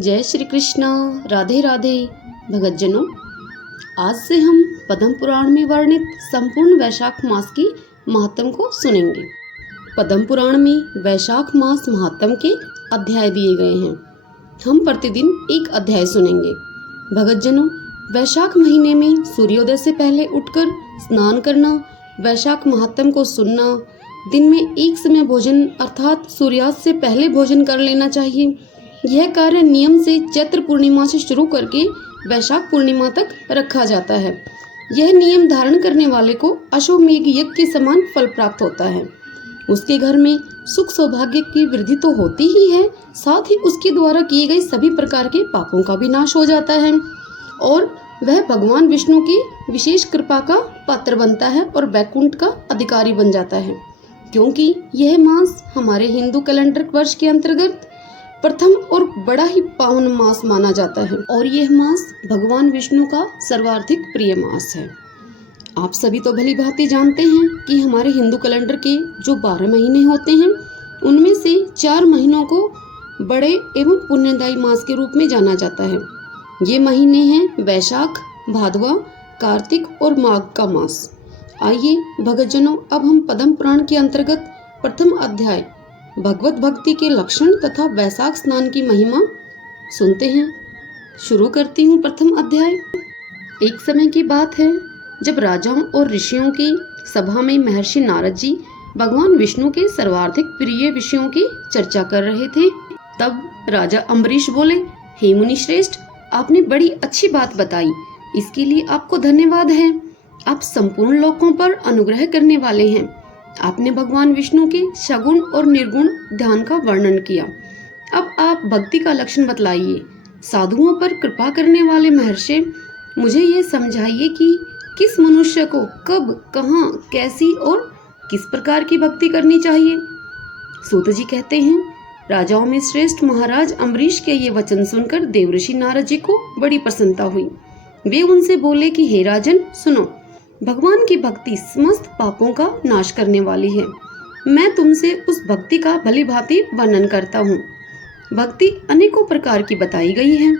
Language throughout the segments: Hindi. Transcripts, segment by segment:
जय श्री कृष्णा। राधे राधे भगतजनों, आज से हम पद्म पुराण में वर्णित संपूर्ण वैशाख मास की महात्म को सुनेंगे। पद्म पुराण में वैशाख मास महात्म के अध्याय दिए गए हैं। हम प्रतिदिन एक अध्याय सुनेंगे। भगतजनों, वैशाख महीने में सूर्योदय से पहले उठकर स्नान करना, वैशाख महात्म को सुनना, दिन में एक समय भोजन अर्थात सूर्यास्त से पहले भोजन कर लेना चाहिए। यह कार्य नियम से चैत्र पूर्णिमा से शुरू करके वैशाख पूर्णिमा तक रखा जाता है। यह नियम धारण करने वाले को अश्वमेघ यज्ञ के समान फल प्राप्त होता है। उसके घर में सुख सौभाग्य की वृद्धि तो होती ही है, साथ ही उसके द्वारा किए गए सभी प्रकार के पापों का भी नाश हो जाता है और वह भगवान विष्णु की विशेष कृपा का पात्र बनता है और वैकुंठ का अधिकारी बन जाता है। क्योंकि यह मास हमारे हिंदू कैलेंडर वर्ष के अंतर्गत प्रथम और बड़ा ही पावन मास माना जाता है और यह मास भगवान विष्णु का सर्वाधिक प्रिय मास है। आप सभी तो भली भांति जानते हैं कि हमारे हिंदू कैलेंडर के जो 12 महीने होते हैं, उनमें से 4 महीनों को बड़े एवं पुण्यदायी मास के रूप में जाना जाता है। ये महीने हैं वैशाख, भादवा, कार्तिक और माघ का मास। आइए भगतजनों, अब हम पद्म पुराण के अंतर्गत प्रथम अध्याय भगवत भक्ति के लक्षण तथा वैशाख स्नान की महिमा सुनते हैं। शुरू करती हूँ प्रथम अध्याय। एक समय की बात है जब राजाओं और ऋषियों की सभा में महर्षि नारद जी भगवान विष्णु के सर्वाधिक प्रिय विषयों की चर्चा कर रहे थे। तब राजा अम्बरीश बोले, हे मुनि श्रेष्ठ, आपने बड़ी अच्छी बात बताई, इसके लिए आपको धन्यवाद है। आप संपूर्ण लोकों पर अनुग्रह करने वाले हैं। आपने भगवान विष्णु के सगुण और निर्गुण ध्यान का वर्णन किया। अब आप भक्ति का लक्षण बतलाइए। साधुओं पर कृपा करने वाले महर्षि, मुझे ये समझाइए कि किस मनुष्य को कब, कहाँ, कैसी और किस प्रकार की भक्ति करनी चाहिए। सूत जी कहते हैं, राजाओं में श्रेष्ठ महाराज अम्बरीश के ये वचन सुनकर देवऋषि नारद जी को बड़ी प्रसन्नता हुई। वे उनसे बोले कि हे राजन, सुनो, भगवान की भक्ति समस्त पापों का नाश करने वाली है। मैं तुमसे उस भक्ति का भली भांति वर्णन करता हूँ। भक्ति अनेकों प्रकार की बताई गई है।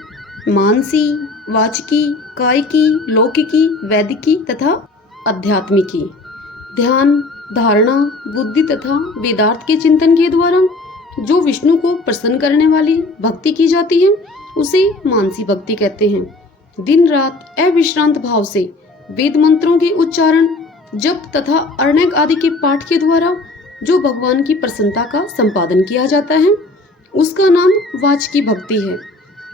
मानसी, वाचकी, कायिकी, लौकिकी, वैदिकी तथा आध्यात्मिकी। ध्यान, धारणा, बुद्धि तथा वेदार्थ के चिंतन के द्वारा जो विष्णु को प्रसन्न करने वाली भक्ति की जाती है, उसे मानसी भक्ति कहते हैं। दिन रात अविश्रांत भाव से वेद मंत्रों के उच्चारण, जप तथा अर्णक आदि के पाठ के द्वारा जो भगवान की प्रसन्नता का संपादन किया जाता है, उसका नाम वाचकी भक्ति है।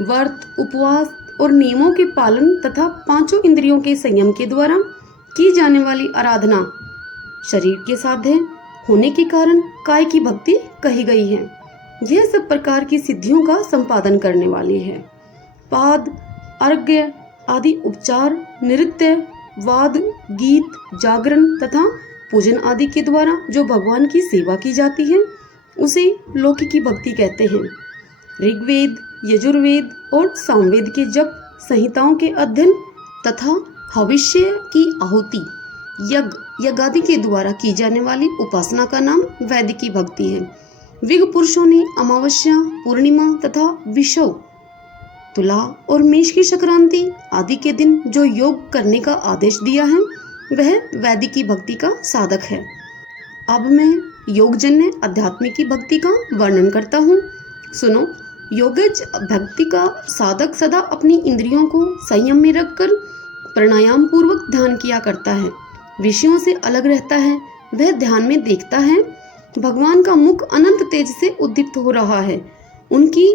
व्रत, उपवास और नियमों के पालन तथा 5 इंद्रियों के संयम के द्वारा की जाने वाली आराधना शरीर के साध्य होने के कारण काय की भक्ति कही गई है। यह सब प्रकार की सिद्धियों का संपादन करने वाली है। पाद, अर्घ्य आदि उपचार, नृत्य, वाद, गीत, जागरण तथा पूजन आदि के द्वारा जो भगवान की सेवा की जाती है, उसे लौकिकी भक्ति कहते हैं। ऋग्वेद, यजुर्वेद और सामवेद के जप, संहिताओं के अध्ययन तथा हविष्य की आहुति, यज्ञ आदि के द्वारा की जाने वाली उपासना का नाम वैदिकी भक्ति है। विग पुरुषों ने अमावस्या, पूर्णिमा तथा विषव, तुला और मेष की संक्रांति आदि के दिन जो योग करने का आदेश दिया है, वह वैदिकी भक्ति का साधक है। अब मैं योगजन्य आध्यात्मिक भक्ति का वर्णन करता हूँ। सुनो, योगज भक्ति का साधक सदा अपनी इंद्रियों को संयम में रखकर प्राणायाम पूर्वक ध्यान किया करता है। विषयों से अलग रहता है। वह ध्यान में देखता है भगवान का मुख अनंत तेज से उद्दीप्त हो रहा है। उनकी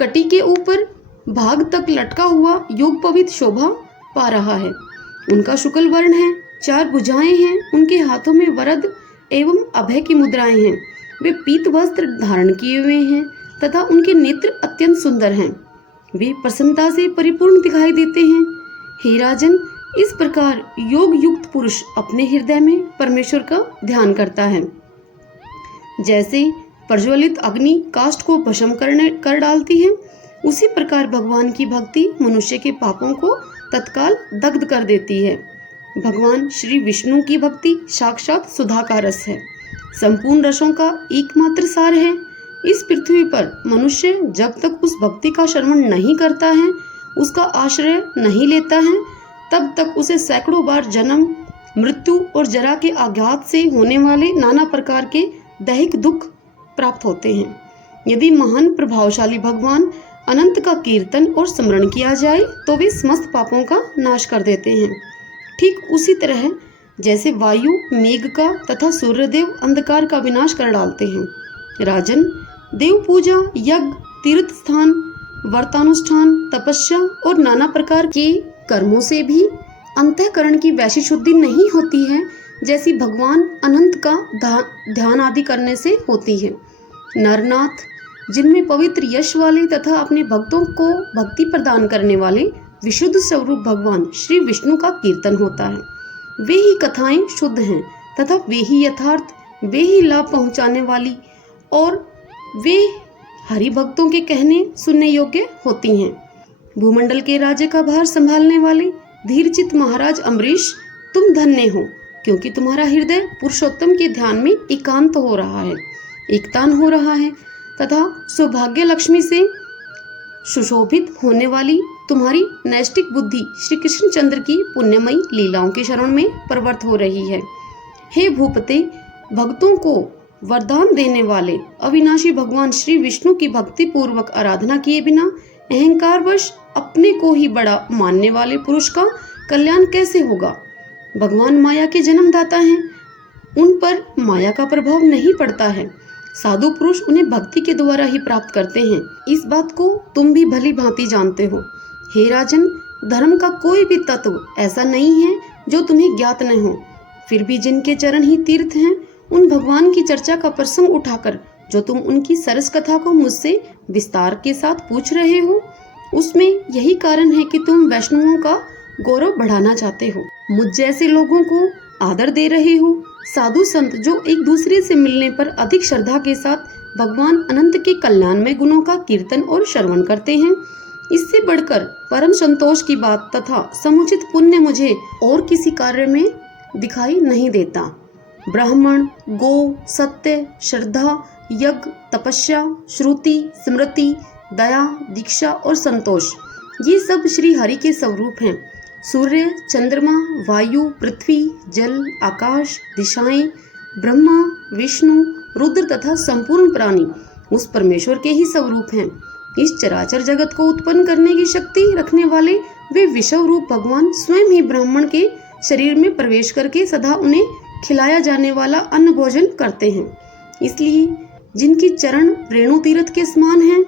कटी के ऊपर भाग तक लटका हुआ योग पवित्र शोभा पा रहा है। उनका शुक्ल वर्ण है, 4 भुजाएं हैं, उनके हाथों में वरद एवं अभय की मुद्राएं हैं। वे पीत वस्त्र धारण किए हुए हैं तथा उनके नेत्र अत्यंत सुंदर हैं। वे प्रसन्नता से परिपूर्ण दिखाई देते हैं। हे राजन, इस प्रकार योग युक्त पुरुष अपने हृदय में परमेश्वर का ध्यान करता है। जैसे प्रज्वलित अग्नि काष्ठ को भस्म कर डालती है, उसी प्रकार भगवान की भक्ति मनुष्य के पापों को तत्काल दग्ध कर देती है। भगवान श्री विष्णु की भक्ति साक्षात सुधा का रस है। संपूर्ण रसों का एकमात्र सार है। इस पृथ्वी पर मनुष्य जब तक उस भक्ति का श्रवण नहीं करता है, उसका आश्रय नहीं लेता है, तब तक उसे सैकड़ों बार जन्म, मृत्यु और जरा के आघात से होने वाले नाना प्रकार के दैहिक दुख प्राप्त होते हैं। यदि महान प्रभावशाली भगवान अनंत का कीर्तन और स्मरण किया जाए तो वे समस्त पापों का नाश कर देते हैं। ठीक उसी तरह जैसे वायु मेघ का तथा सूर्यदेव अंधकार का विनाश कर डालते हैं। राजन, देव पूजा, यज्ञ, तीर्थ स्थान, व्रतानुष्ठान, तपस्या और नाना प्रकार के कर्मों से भी अंतःकरण की वैसी शुद्धि नहीं होती है जैसी भगवान अनंत का ध्यान आदि करने से होती है। नरनाथ, जिनमें पवित्र यश वाले तथा अपने भक्तों को भक्ति प्रदान करने वाले विशुद्ध स्वरूप भगवान श्री विष्णु का कीर्तन होता है, वे ही कथाएं शुद्ध हैं तथा वे ही यथार्थ, वे ही लाभ पहुंचाने वाली और वे हरि भक्तों के कहने सुनने योग्य होती हैं। भूमंडल के राज्य का भार संभालने वाले धीरचित महाराज अम्बरीश, तुम धन्य हो, क्योंकि तुम्हारा हृदय पुरुषोत्तम के ध्यान में एकांत हो रहा है, एकतान हो रहा है तथा सौभाग्य लक्ष्मी से सुशोभित होने वाली तुम्हारी नैष्टिक बुद्धि श्री कृष्ण चंद्र की पुण्यमयी लीलाओं के शरण में प्रवृत्त हो रही है। हे भूपते, भक्तों को वरदान देने वाले अविनाशी भगवान श्री विष्णु की भक्ति पूर्वक आराधना किए बिना अहंकारवश अपने को ही बड़ा मानने वाले पुरुष का कल्याण कैसे होगा? भगवान माया के जन्मदाता हैं, उन पर माया का प्रभाव नहीं पड़ता है। साधु पुरुष उन्हें भक्ति के द्वारा ही प्राप्त करते हैं। इस बात को तुम भी भली भांति जानते हो। हे राजन, धर्म का कोई भी तत्व ऐसा नहीं है जो तुम्हें ज्ञात न हो। फिर भी जिनके चरण ही तीर्थ हैं, उन भगवान की चर्चा का प्रसंग उठाकर जो तुम उनकी सरस कथा को मुझसे विस्तार के साथ पूछ रहे हो, उसमें यही कारण है कि तुम वैष्णवों का गौरव बढ़ाना चाहते हो, मुझ जैसे लोगों को आदर दे रहे हो। साधु संत जो एक दूसरे से मिलने पर अधिक श्रद्धा के साथ भगवान अनंत के कल्याण में गुणों का कीर्तन और श्रवण करते हैं, इससे बढ़कर परम संतोष की बात तथा समुचित पुण्य मुझे और किसी कार्य में दिखाई नहीं देता। ब्राह्मण, गो, सत्य, श्रद्धा, यज्ञ, तपस्या, श्रुति, स्मृति, दया, दीक्षा और संतोष, ये सब श्री हरि के स्वरूप हैं। सूर्य, चंद्रमा, वायु, पृथ्वी, जल, आकाश, दिशाएं, ब्रह्मा, विष्णु, रुद्र तथा संपूर्ण प्राणी उस परमेश्वर के ही स्वरूप हैं। इस चराचर जगत को उत्पन्न करने की शक्ति रखने वाले वे विश्व रूप भगवान स्वयं ही ब्राह्मण के शरीर में प्रवेश करके सदा उन्हें खिलाया जाने वाला अन्न भोजन करते हैं। इसलिए जिनकी चरण रेणु तीर्थ के समान हैं,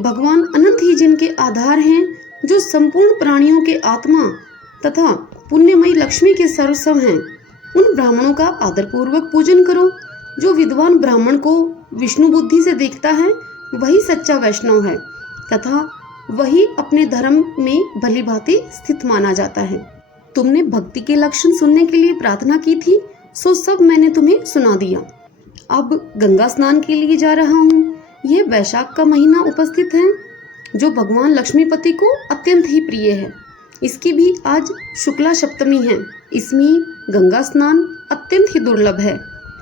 भगवान अनंत ही जिनके आधार हैं, जो संपूर्ण प्राणियों के आत्मा तथा पुण्यमयी लक्ष्मी के सर्वस्व हैं, उन ब्राह्मणों का आदर पूर्वक पूजन करो। जो विद्वान ब्राह्मण को विष्णु बुद्धि से देखता है, वही सच्चा वैष्णव है तथा वही अपने धर्म में भली भांति स्थित माना जाता है। तुमने भक्ति के लक्षण सुनने के लिए प्रार्थना की थी, सो सब मैंने तुम्हें सुना दिया। अब गंगा स्नान के लिए जा रहा हूँ। यह वैशाख का महीना उपस्थित है, जो भगवान लक्ष्मीपति को अत्यंत ही प्रिय है। इसकी भी आज शुक्ला सप्तमी है। इसमें गंगा स्नान अत्यंत ही दुर्लभ है।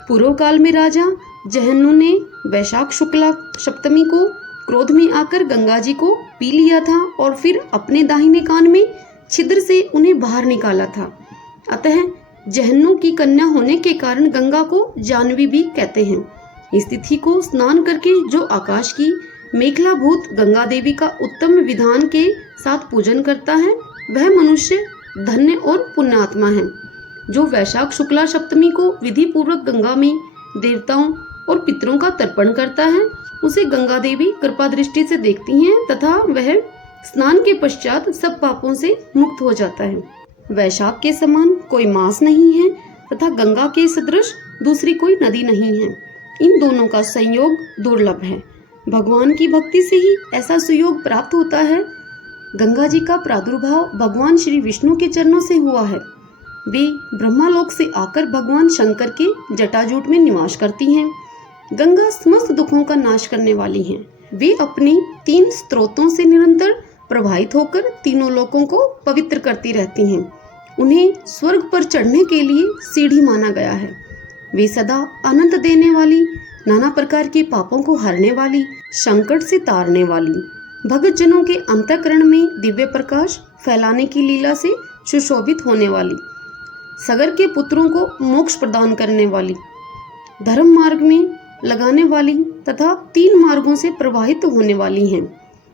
पूर्व काल में राजा जहन्नु ने वैशाख शुक्ला सप्तमी को क्रोध में आकर गंगा जी को पी लिया था और फिर अपने दाहिने कान में छिद्र से उन्हें बाहर निकाला था। अतः जहन्नु की कन्या होने के कारण गंगा को जाह्नवी भी कहते हैं। इस तिथि को स्नान करके जो आकाश की मेखलाभूत गंगा देवी का उत्तम विधान के साथ पूजन करता है, वह मनुष्य धन्य और पुण्यात्मा है। जो वैशाख शुक्ला सप्तमी को विधि पूर्वक गंगा में देवताओं और पितरों का तर्पण करता है, उसे गंगा देवी कृपा दृष्टि से देखती हैं तथा वह स्नान के पश्चात सब पापों से मुक्त हो जाता है। वैशाख के समान कोई मास नहीं है तथा गंगा के सदृश दूसरी कोई नदी नहीं है। इन दोनों का संयोग दुर्लभ है। भगवान की भक्ति से ही ऐसा सुयोग प्राप्त होता है। गंगा जी का प्रादुर्भाव भगवान श्री विष्णु के चरणों से हुआ है। वे ब्रह्मालोक से आकर भगवान शंकर के जटाजूट में निवास करती हैं। गंगा समस्त दुखों का नाश करने वाली हैं। वे अपने 3 स्त्रोतों से निरंतर प्रभावित होकर तीनों लोकों को पवित्र करती रहती हैं। उन्हें स्वर्ग पर चढ़ने के लिए सीढ़ी माना गया है। वे सदा आनंद देने वाली नाना प्रकार के पापों को हरने वाली, संकट से तारने वाली, भगत जनों के अंतःकरण में दिव्य प्रकाश फैलाने की लीला से सुशोभित होने वाली, सगर के पुत्रों को मोक्ष प्रदान करने वाली, धर्म मार्ग में लगाने वाली तथा 3 मार्गों से प्रवाहित होने वाली हैं।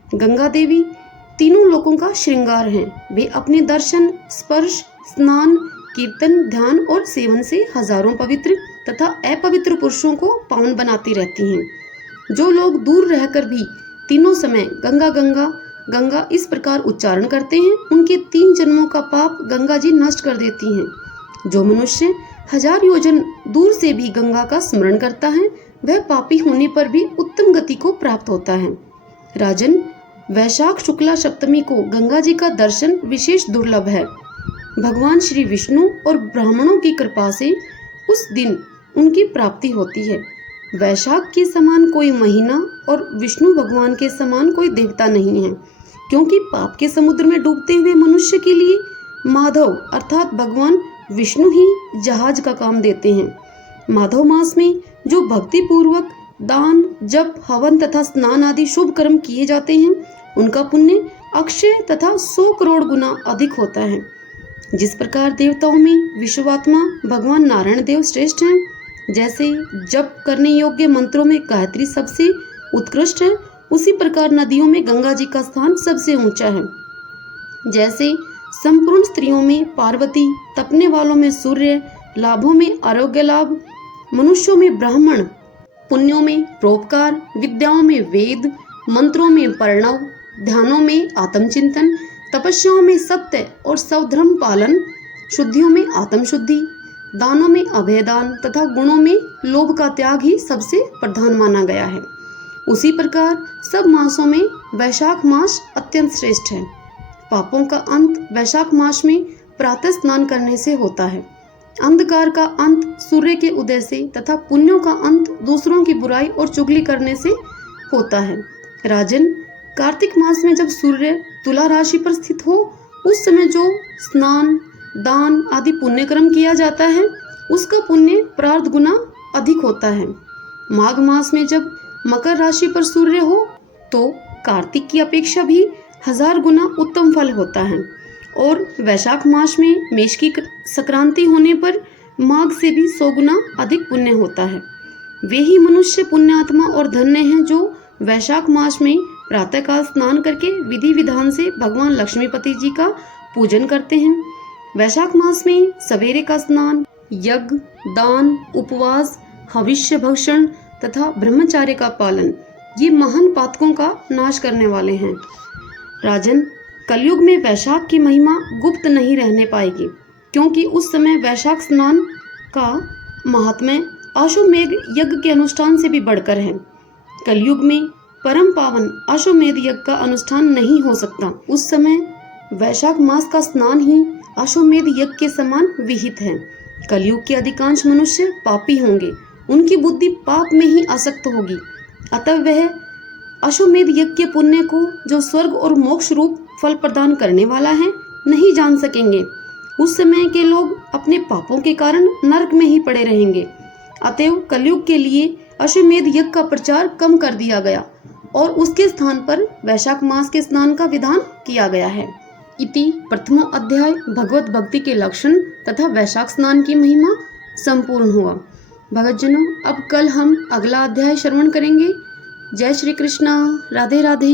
गंगा देवी तीनों लोकों का श्रृंगार हैं। वे अपने दर्शन, स्पर्श, स्नान, कीर्तन, ध्यान और सेवन से हजारों पवित्र तथा अपवित्र पुरुषों को पावन बनाती रहती हैं। जो लोग दूर रहकर भी तीनों समय गंगा गंगा गंगा इस प्रकार उच्चारण करते हैं, उनके 3 जन्मों का पाप गंगा जी नष्ट कर देती हैं। जो मनुष्य 1000 योजन दूर से भी गंगा का स्मरण करता है, वह पापी होने पर भी उत्तम गति को प्राप्त होता है। राजन, वैशाख शुक्ला सप्तमी को गंगा जी का दर्शन विशेष दुर्लभ है। भगवान श्री विष्णु और ब्राह्मणों की कृपा से उस दिन उनकी प्राप्ति होती है। वैशाख के समान कोई महीना और विष्णु भगवान के समान कोई देवता नहीं है, क्योंकि पाप के समुद्र में डूबते हुए मनुष्य के लिए माधव अर्थात भगवान विष्णु ही जहाज का काम देते हैं। माधव मास में जो भक्ति पूर्वक दान, जप, हवन तथा स्नान आदि शुभ कर्म किए जाते हैं, उनका पुण्य अक्षय तथा 100 करोड़ गुना अधिक होता है। जिस प्रकार देवताओं में विश्वात्मा भगवान नारायण देव श्रेष्ठ हैं, जैसे जप करने योग्य मंत्रों में गायत्री सबसे उत्कृष्ट है, उसी प्रकार नदियों में गंगा जी का स्थान सबसे ऊंचा है। जैसे संपूर्ण स्त्रियों में पार्वती, तपने वालों में सूर्य, लाभों में आरोग्य लाभ, मनुष्यों में ब्राह्मण, पुण्यों में परोपकार, विद्याओं में वेद, मंत्रों में प्रणव, ध्यानों में आत्मचिंतन, तपस्याओं में सत्य और सवधर्म पालन, शुद्धियों में आत्मशुद्धि, दानों में अभयदान तथा गुणों में लोभ का त्याग ही सबसे प्रधान माना गया है। उसी प्रकार सब मासों में वैशाख मास अत्यंत श्रेष्ठ है। पापों का अंत वैशाख मास में प्रातः स्नान करने से होता है। अंधकार का अंत सूर्य के उदय से तथा पुण्यों का अंत दूसरों की बुराई और चुगली करने से होता है। राजन, कार्तिक मास में जब सूर्य तुला राशि पर स्थित हो, उस समय जो स्नान, दान आदि पुण्य कर्म किया जाता है, उसका पुण्य प्रार्थ गुना अधिक होता है। माघ मास में जब मकर राशि पर सूर्य हो, तो कार्तिक की अपेक्षा भी 1000 गुना उत्तम फल होता है। और वैशाख मास में मेष की संक्रांति होने पर माघ से भी 100 गुना अधिक पुण्य होता है। वे ही मनुष्य पुण्यात्मा और धन्य हैं जो वैशाख मास में प्रातःकाल स्नान करके विधि विधान से भगवान लक्ष्मीपति जी का पूजन करते हैं। वैशाख मास में सवेरे का स्नान, यज्ञ, दान, उपवास, हविष्य भक्षण तथा ब्रह्मचार्य का पालन, ये महान पातकों का नाश करने वाले हैं। राजन, कलयुग में वैशाख की महिमा गुप्त नहीं रहने पाएगी, क्योंकि उस समय वैशाख स्नान का महात्म्य अश्वमेध यज्ञ के अनुष्ठान से भी बढ़कर है। कलयुग में परम पावन अश्वमेध यज्ञ का अनुष्ठान नहीं हो सकता। उस समय वैशाख मास का स्नान ही अश्वमेध यज्ञ के समान विहित है। कलयुग के अधिकांश मनुष्य पापी होंगे, उनकी बुद्धि पाप में ही आसक्त होगी, अतः वह अश्वमेध यज्ञ के पुण्य को, जो स्वर्ग और मोक्ष रूप फल प्रदान करने वाला है, नहीं जान सकेंगे। उस समय के लोग अपने पापों के कारण नरक में ही पड़े रहेंगे। अतएव कलयुग के लिए अश्वमेध यज्ञ का प्रचार कम कर दिया गया और उसके स्थान पर वैशाख मास के स्नान का विधान किया गया है। इति प्रथमो अध्याय भगवत भक्ति के लक्षण तथा वैशाख स्नान की महिमा संपूर्ण हुआ। भगतजनों, अब कल हम अगला अध्याय श्रवण करेंगे। जय श्री कृष्णा। राधे राधे।